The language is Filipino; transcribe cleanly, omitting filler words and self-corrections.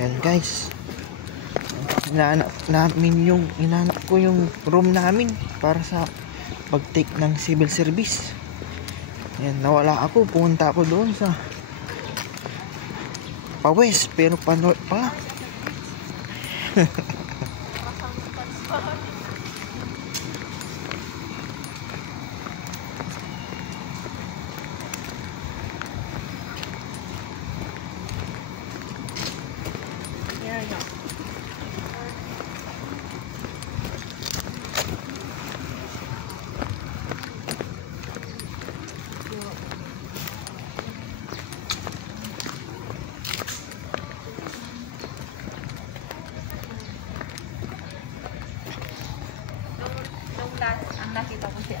Yan guys. Inaanap ko yung room namin para sa pag-take ng civil service. Yan, nawala ako. Pumunta ako doon sa pa-west pero pa-north pa. Ang nakita ko si